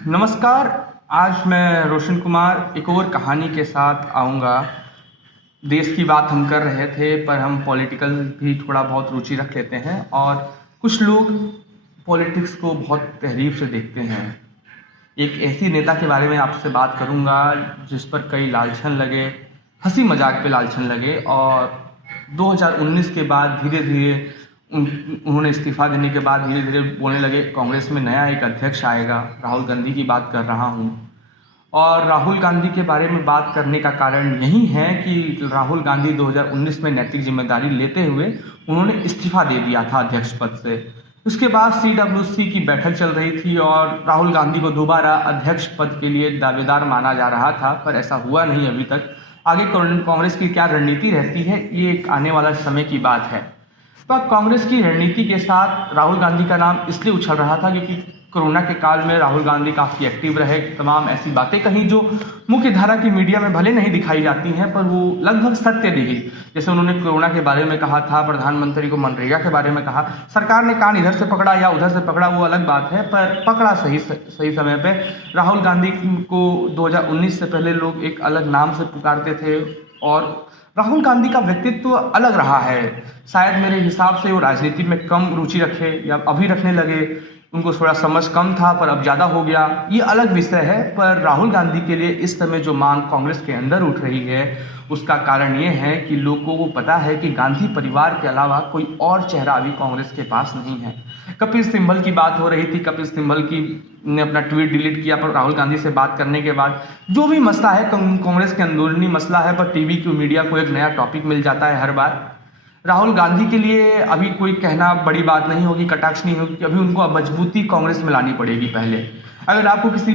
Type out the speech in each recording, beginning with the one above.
नमस्कार। आज मैं रोशन कुमार एक और कहानी के साथ आऊँगा। देश की बात हम कर रहे थे, पर हम पॉलिटिकल भी थोड़ा बहुत रुचि रख लेते हैं और कुछ लोग पॉलिटिक्स को बहुत तहरीफ से देखते हैं। एक ऐसी नेता के बारे में आपसे बात करूँगा जिस पर कई लांछन लगे, हंसी मजाक पे लांछन लगे और 2019 के बाद धीरे धीरे उन्होंने इस्तीफा देने के बाद धीरे धीरे बोलने लगे कांग्रेस में नया एक अध्यक्ष आएगा। राहुल गांधी की बात कर रहा हूँ। और राहुल गांधी के बारे में बात करने का कारण यही है कि राहुल गांधी 2019 में नैतिक जिम्मेदारी लेते हुए उन्होंने इस्तीफा दे दिया था अध्यक्ष पद से। उसके बाद CWC की बैठक चल रही थी और राहुल गांधी को दोबारा अध्यक्ष पद के लिए दावेदार माना जा रहा था, पर ऐसा हुआ नहीं अभी तक। आगे कांग्रेस की क्या रणनीति रहती है, ये एक आने वाला समय की बात है। तो कांग्रेस की रणनीति के साथ राहुल गांधी का नाम इसलिए उछल रहा था क्योंकि कोरोना के काल में राहुल गांधी काफ़ी एक्टिव रहे, तमाम ऐसी बातें कहीं जो मुख्य धारा की मीडिया में भले नहीं दिखाई जाती हैं, पर वो लगभग सत्य दिखी। जैसे उन्होंने कोरोना के बारे में कहा था, प्रधानमंत्री को मनरेगा के बारे में कहा। सरकार ने कान इधर से पकड़ा या उधर से पकड़ा वो अलग बात है, पर पकड़ा सही समय पे। राहुल गांधी को 2019 से पहले लोग एक अलग नाम से पुकारते थे और राहुल गांधी का व्यक्तित्व अलग रहा है। शायद मेरे हिसाब से वो राजनीति में कम रुचि रखे या अभी रखने लगे, उनको थोड़ा समझ कम था पर अब ज़्यादा हो गया, ये अलग विषय है। पर राहुल गांधी के लिए इस समय जो मांग कांग्रेस के अंदर उठ रही है उसका कारण ये है कि लोगों को पता है कि गांधी परिवार के अलावा कोई और चेहरा अभी कांग्रेस के पास नहीं है। कपिल सिब्बल की बात हो रही थी, कपिल सिब्बल की ने अपना ट्वीट डिलीट किया पर राहुल गांधी से बात करने के बाद। जो भी मसला है कांग्रेस के अंदरूनी मसला है, पर टीवी की मीडिया को एक नया टॉपिक मिल जाता है हर बार। राहुल गांधी के लिए अभी कोई कहना बड़ी बात नहीं होगी, कटाक्ष नहीं होगी। अभी उनको मजबूती कांग्रेस में लानी पड़ेगी। पहले अगर आपको किसी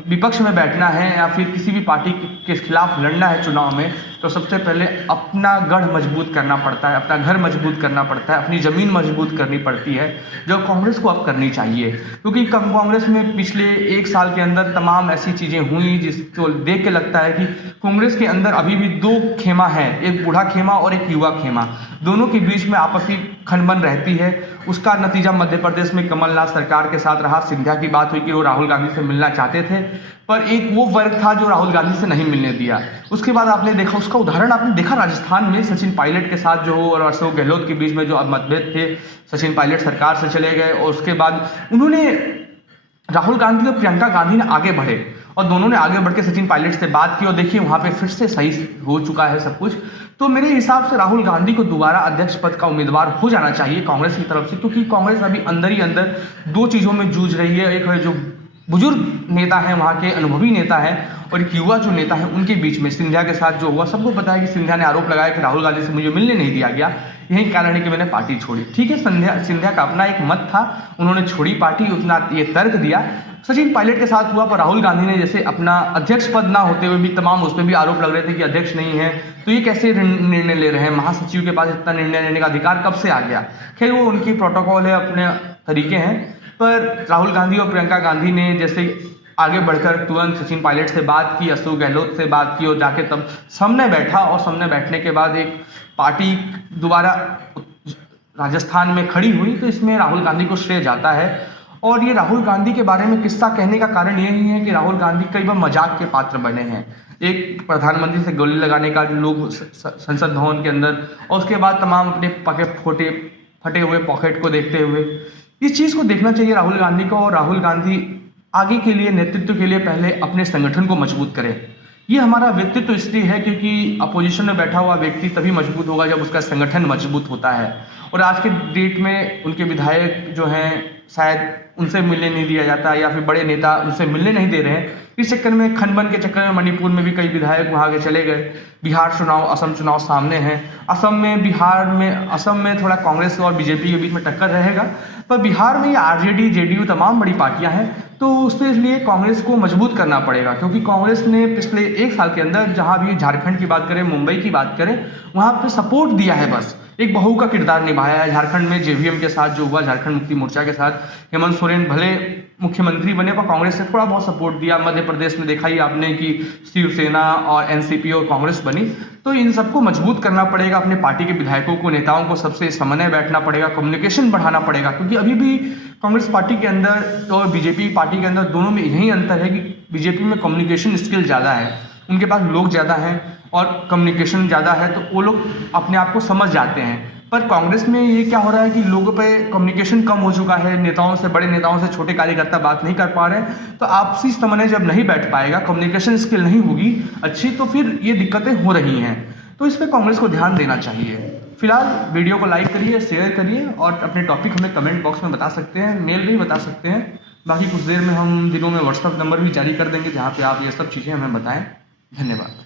विपक्ष में बैठना है या फिर किसी भी पार्टी के खिलाफ लड़ना है चुनाव में, तो सबसे पहले अपना गढ़ मजबूत करना पड़ता है, अपना घर मजबूत करना पड़ता है, अपनी ज़मीन मजबूत करनी पड़ती है, जो कांग्रेस को अब करनी चाहिए। क्योंकि कांग्रेस में पिछले 1 साल के अंदर तमाम ऐसी चीज़ें हुई जिसको देख के लगता है कि कांग्रेस के अंदर अभी भी 2 खेमा है, एक बूढ़ा खेमा और एक युवा खेमा। दोनों के बीच में आपसी खनबन रहती है। उसका नतीजा मध्य प्रदेश में कमलनाथ सरकार के साथ रहा। सिंधिया की बात हुई कि वो राहुल गांधी से मिलना चाहते थे, पर एक वो वर्ग था जो राहुल गांधी से नहीं मिलने दिया। उसके बाद आपने देखा, उसका उदाहरण आपने देखा राजस्थान में सचिन पायलट के साथ जो हो और अशोक गहलोत के बीच में जो मतभेद थे। सचिन पायलट सरकार से चले गए और उसके बाद उन्होंने राहुल गांधी और प्रियंका गांधी ने आगे बढ़े और दोनों ने आगे बढ़ के सचिन पायलट से बात की और देखिए वहाँ पे फिर से सही हो चुका है सब कुछ। तो मेरे हिसाब से राहुल गांधी को दोबारा अध्यक्ष पद का उम्मीदवार हो जाना चाहिए कांग्रेस की तरफ से, क्योंकि कांग्रेस अभी अंदर ही अंदर 2 चीज़ों में जूझ रही है। एक है जो बुजुर्ग नेता है, वहाँ के अनुभवी नेता है, और एक युवा जो नेता है उनके बीच में। सिंधिया के साथ जो हुआ, सबको पता है कि सिंधिया ने आरोप लगाया कि राहुल गांधी से मुझे मिलने नहीं दिया गया, यही कारण है कि मैंने पार्टी छोड़ी। ठीक है, सिंधिया का अपना एक मत था, उन्होंने छोड़ी पार्टी, उतना ये तर्क दिया। सचिन पायलट के साथ हुआ, पर राहुल गांधी ने जैसे अपना अध्यक्ष पद ना होते हुए भी तमाम उसमें भी आरोप लग रहे थे कि अध्यक्ष नहीं है, तो ये कैसे निर्णय ले रहे हैं, महासचिव के पास इतना निर्णय लेने का अधिकार कब से आ गया। खैर वो उनकी प्रोटोकॉल है, अपने तरीके हैं। पर राहुल गांधी और प्रियंका गांधी ने जैसे आगे बढ़कर तुरंत सचिन पायलट से बात की, अशोक गहलोत से बात की और जाके तब सामने बैठा, और सामने बैठने के बाद एक पार्टी दोबारा राजस्थान में खड़ी हुई। तो इसमें राहुल गांधी को श्रेय जाता है। और ये राहुल गांधी के बारे में किस्सा कहने का कारण यही है कि राहुल गांधी कई बार मजाक के पात्र बने हैं। एक प्रधानमंत्री से गोली लगाने का लोग संसद भवन के अंदर, और उसके बाद तमाम अपने फटे हुए पॉकेट को देखते हुए, इस चीज़ को देखना चाहिए राहुल गांधी को। और राहुल गांधी आगे के लिए, नेतृत्व के लिए पहले अपने संगठन को मजबूत करें। ये हमारा व्यक्तित्व इसलिए है क्योंकि अपोजिशन में बैठा हुआ व्यक्ति तभी मजबूत होगा जब उसका संगठन मजबूत होता है। और आज के डेट में उनके विधायक जो हैं शायद उनसे मिलने नहीं दिया जाता, या फिर बड़े नेता उनसे मिलने नहीं दे रहे हैं। इस चक्कर में, खनबन के चक्कर में मणिपुर में भी कई विधायक वहाँ के चले गए। बिहार चुनाव, असम चुनाव सामने हैं। असम में थोड़ा कांग्रेस और बीजेपी के बीच में टक्कर रहेगा, पर बिहार में ये आरजेडी, जेडीयू तमाम बड़ी पार्टियां हैं, तो उसके लिए कांग्रेस को मजबूत करना पड़ेगा। क्योंकि कांग्रेस ने पिछले 1 साल के अंदर, जहां भी झारखंड की बात करें, मुंबई की बात करें, वहां पे सपोर्ट दिया है, बस एक बहू का किरदार निभाया है। झारखंड में जेवीएम के साथ जो हुआ, झारखंड मुक्ति मोर्चा के साथ, हेमंत सोरेन भले मुख्यमंत्री बने पर कांग्रेस ने थोड़ा बहुत सपोर्ट दिया। मध्य प्रदेश में देखा ही आपने कि शिवसेना और एनसीपी और कांग्रेस बनी। तो इन सबको मजबूत करना पड़ेगा, अपने पार्टी के विधायकों को, नेताओं को सबसे समन्वय बैठना पड़ेगा, कम्युनिकेशन बढ़ाना पड़ेगा, क्योंकि अभी भी कांग्रेस पार्टी के अंदर और बीजेपी पार्टी के अंदर दोनों में यही अंतर है कि बीजेपी में कम्युनिकेशन स्किल ज़्यादा है, उनके पास लोग ज़्यादा हैं और कम्युनिकेशन ज़्यादा है, तो वो लोग अपने आप को समझ जाते हैं। पर कांग्रेस में ये क्या हो रहा है कि लोगों पे कम्युनिकेशन कम हो चुका है, नेताओं से, बड़े नेताओं से छोटे कार्यकर्ता बात नहीं कर पा रहे हैं। तो आपसी समन्वय जब नहीं बैठ पाएगा, कम्युनिकेशन स्किल नहीं होगी अच्छी, तो फिर ये दिक्कतें हो रही हैं। तो इस पर कांग्रेस को ध्यान देना चाहिए। फिलहाल वीडियो को लाइक करिए, शेयर करिए और अपने टॉपिक हमें कमेंट बॉक्स में बता सकते हैं, मेल भी बता सकते हैं। बाकी कुछ देर में हम दिनों में व्हाट्सअप नंबर भी जारी कर देंगे जहाँ पे आप ये सब चीज़ें हमें बताएं। धन्यवाद।